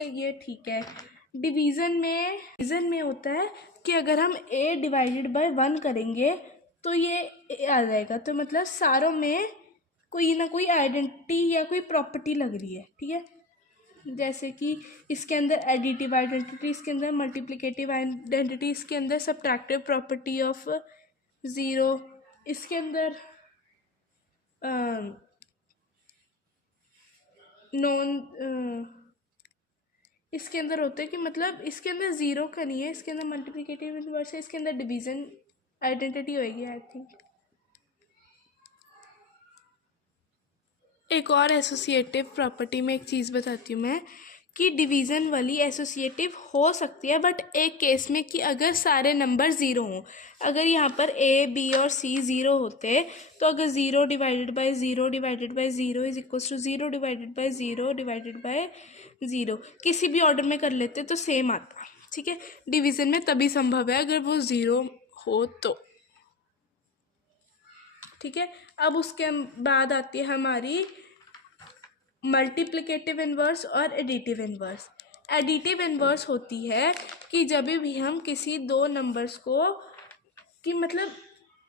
ये ठीक है। डिवीज़न में होता है कि अगर हम a डिवाइडेड बाय 1 करेंगे तो ये आ जाएगा। तो मतलब सारों में कोई ना कोई आइडेंटिटी या कोई प्रॉपर्टी लग रही है, ठीक है। जैसे कि इसके अंदर एडिटिव आइडेंटिटी, इसके अंदर मल्टीप्लिकेटिव आइडेंटिटी, इसके अंदर सब्ट्रैक्टिव प्रॉपर्टी ऑफ ज़ीरो, इसके अंदर इसके अंदर होते हैं कि मतलब इसके अंदर ज़ीरो का नहीं है, इसके अंदर मल्टीप्लिकेटिव इनवर्स है, इसके अंदर डिवीज़न आइडेंटिटी होएगी आई थिंक। एक और एसोसिएटिव प्रॉपर्टी में एक चीज़ बताती हूँ मैं कि डिवीज़न वाली एसोसिएटिव हो सकती है बट एक केस में कि अगर सारे नंबर ज़ीरो हों। अगर यहाँ पर a b और c ज़ीरो होते तो अगर zero divided by zero divided by zero is equals to zero divided by zero divided by zero, किसी भी ऑर्डर में कर लेते तो सेम आता, ठीक है। डिवीज़न में तभी संभव है अगर वो ज़ीरो हो तो, ठीक है। अब उसके बाद आती है हमारी मल्टीप्लिकेटिव इन्वर्स और एडिटिव इन्वर्स। एडिटिव इन्वर्स होती है कि जब भी हम किसी दो नंबर्स को कि मतलब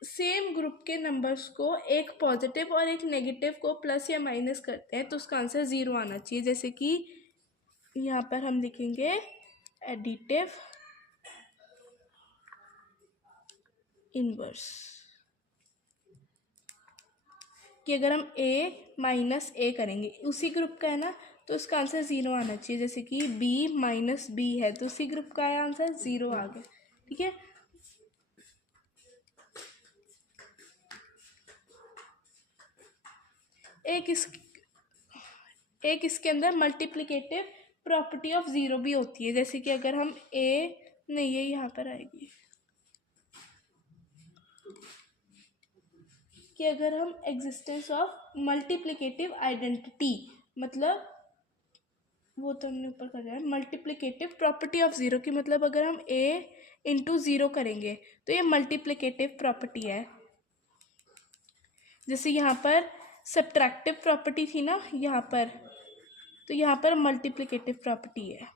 सेम ग्रुप के नंबर्स को एक पॉजिटिव और एक नेगेटिव को प्लस या माइनस करते हैं तो उसका आंसर ज़ीरो आना चाहिए। जैसे कि यहाँ पर हम लिखेंगे एडिटिव इन्वर्स कि अगर हम a माइनस ए करेंगे, उसी ग्रुप का है ना, तो उसका आंसर ज़ीरो आना चाहिए। जैसे कि b माइनस बी है तो उसी ग्रुप का है, आंसर ज़ीरो आ गया, ठीक है। एक इसके अंदर मल्टीप्लिकेटिव प्रॉपर्टी ऑफ ज़ीरो भी होती है। जैसे कि अगर हम नहीं, ये यहाँ पर आएगी कि अगर हम एग्जिस्टेंस ऑफ मल्टीप्लिकेटिव आइडेंटिटी, मतलब वो तो हमने ऊपर कर है मल्टीप्लिकेटिव प्रॉपर्टी ऑफ ज़ीरो की, मतलब अगर हम a इंटू ज़ीरो करेंगे तो ये मल्टीप्लिकेटिव प्रॉपर्टी है। जैसे यहाँ पर सब्ट्रैक्टिव प्रॉपर्टी थी ना यहाँ पर, तो यहाँ पर मल्टीप्लिकेटिव प्रॉपर्टी है,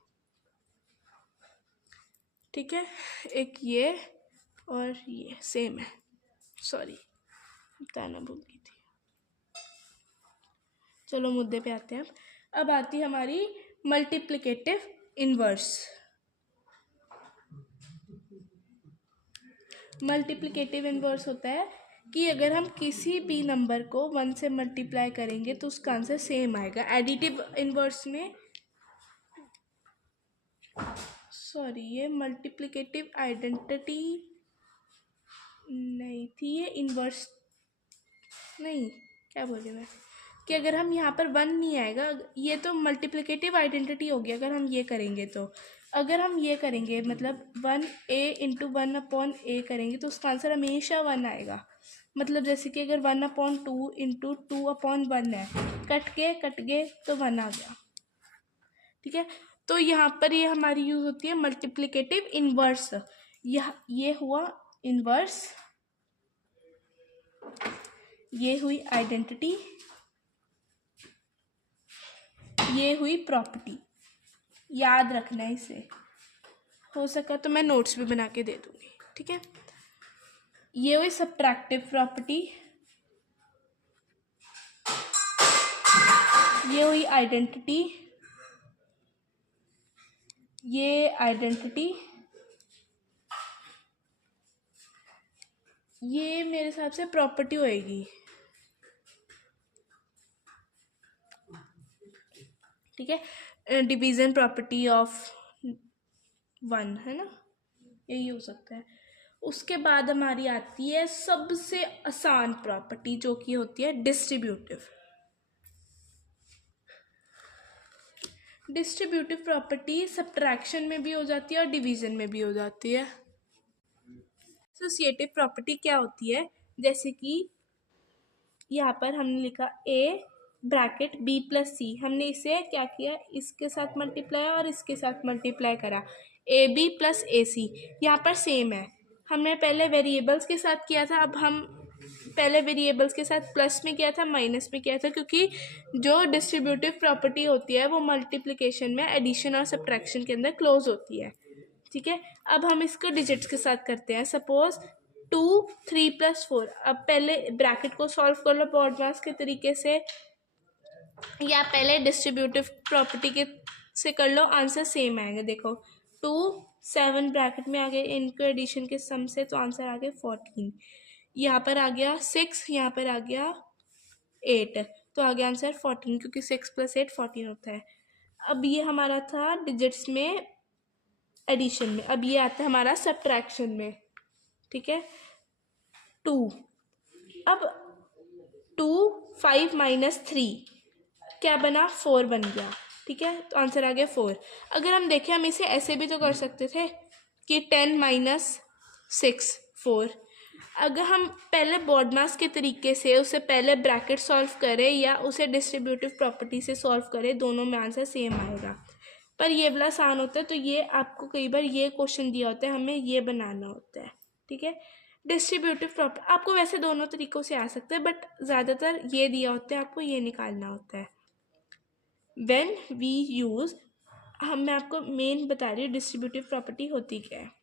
ठीक है। एक ये और ये सेम है, सॉरी बताना भूल गई थी। चलो मुद्दे पे आते हैं। अब आती है हमारी मल्टीप्लिकेटिव इन्वर्स। मल्टीप्लिकेटिव इन्वर्स होता है कि अगर हम किसी भी नंबर को 1 से मल्टीप्लाई करेंगे तो उसका आंसर सेम आएगा। एडिटिव इन्वर्स में सॉरी ये मल्टीप्लिकेटिव आइडेंटिटी नहीं थी, ये इन्वर्स नहीं, क्या बोले मैं कि अगर हम यहाँ पर 1 नहीं आएगा, ये तो मल्टीप्लिकेटिव आइडेंटिटी होगी अगर हम ये करेंगे तो। अगर हम ये करेंगे मतलब 1a इंटू 1/a करेंगे तो उसका आंसर हमेशा 1 आएगा। मतलब जैसे कि अगर 1/2 इंटू 2/1 है, कट गए तो 1 आ गया, ठीक है। तो यहाँ पर ये हमारी यूज़ होती है मल्टीप्लिकेटिव इन्वर्स। ये हुआ इन्वर्स, ये हुई आइडेंटिटी, ये हुई प्रॉपर्टी। याद रखना है इसे, हो सका तो मैं नोट्स भी बना के दे दूँगी, ठीक है। ये हुई सब्ट्रैक्टिव प्रॉपर्टी, ये हुई आइडेंटिटी, ये आइडेंटिटी, ये मेरे हिसाब से प्रॉपर्टी होएगी, ठीक है। डिवीज़न प्रॉपर्टी ऑफ 1 है ना, यही हो सकता है। उसके बाद हमारी आती है सबसे आसान प्रॉपर्टी जो कि होती है डिस्ट्रीब्यूटिव। डिस्ट्रीब्यूटिव प्रॉपर्टी सब्ट्रैक्शन में भी हो जाती है और डिवीज़न में भी हो जाती है। एसोसिएटिव प्रॉपर्टी क्या होती है, जैसे कि यहाँ पर हमने लिखा a ब्रैकेट b प्लस सी, हमने इसे क्या किया, इसके साथ मल्टीप्लाई और इसके साथ मल्टीप्लाई करा, ए बी प्लस ए सी। यहाँ पर सेम है, हमने पहले वेरिएबल्स के साथ किया था, अब हम पहले वेरिएबल्स के साथ प्लस में किया था, माइनस में किया था, क्योंकि जो डिस्ट्रीब्यूटिव प्रॉपर्टी होती है वो मल्टीप्लिकेशन में एडिशन और सब्ट्रैक्शन के अंदर क्लोज होती है। ठीक है, अब हम इसको डिजिट्स के साथ करते हैं। सपोज 2 3 + 4। अब पहले ब्रैकेट को सॉल्व कर लो बॉडमास के तरीके से, या पहले डिस्ट्रीब्यूटिव प्रॉपर्टी के से कर लो, आंसर सेम आएगा। देखो 2 7 ब्रैकेट में आ गए, इनको एडिशन के सम से तो आंसर आ गया 14। यहाँ पर आ गया 6, यहाँ पर आ गया 8, तो आ गया आंसर 14, क्योंकि 6 + 8 14 होता है। अब ये हमारा था डिजिट्स में एडिशन में। अब ये आता है हमारा सब्ट्रैक्शन में। ठीक है, 2। अब 2 5 - 3 क्या बना, 4 बन गया। ठीक है, तो आंसर आ गया 4। अगर हम देखें, हम इसे ऐसे भी तो कर सकते थे कि 10 - 6 4। अगर हम पहले बॉडमास के तरीके से उसे पहले ब्रैकेट सॉल्व करें या उसे डिस्ट्रीब्यूटिव प्रॉपर्टी से सॉल्व करें, दोनों में आंसर सेम आएगा। पर ये वाला आसान होता है, तो ये आपको कई बार ये क्वेश्चन दिया होता है, हमें ये बनाना होता है। ठीक है, डिस्ट्रीब्यूटिव प्रॉपर्टी आपको वैसे दोनों तरीक़ों से आ सकता है, बट ज़्यादातर ये दिया होता है, आपको ये निकालना होता है। व्हेन वी यूज़, मैं आपको मेन बता रही हूँ डिस्ट्रीब्यूटिव प्रॉपर्टी होती क्या है।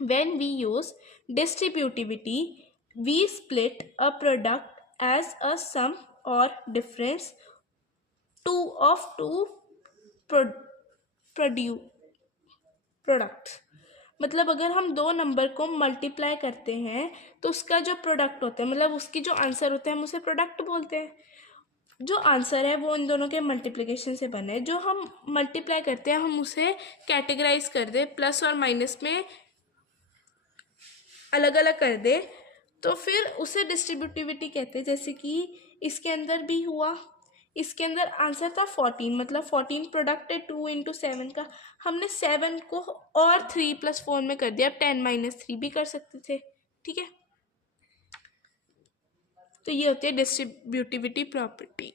When we use distributivity, we split a product as a sum or difference of two products. मतलब अगर हम दो नंबर को मल्टीप्लाई करते हैं तो उसका जो प्रोडक्ट होता है, मतलब उसकी जो आंसर होता है, हम उसे प्रोडक्ट बोलते हैं। जो आंसर है वो इन दोनों के मल्टीप्लिकेशन से बने। जो हम मल्टीप्लाई करते हैं हम उसे कैटेगराइज कर दे, प्लस और माइनस में अलग अलग कर दे, तो फिर उसे डिस्ट्रीब्यूटिविटी कहते हैं। जैसे कि इसके अंदर भी हुआ, इसके अंदर आंसर था 14, मतलब 14 प्रोडक्ट है 2 × 7 का। हमने 7 को और 3 + 4 में कर दिया, अब 10 - 3 भी कर सकते थे। ठीक है, तो ये होती है डिस्ट्रीब्यूटिविटी प्रॉपर्टी।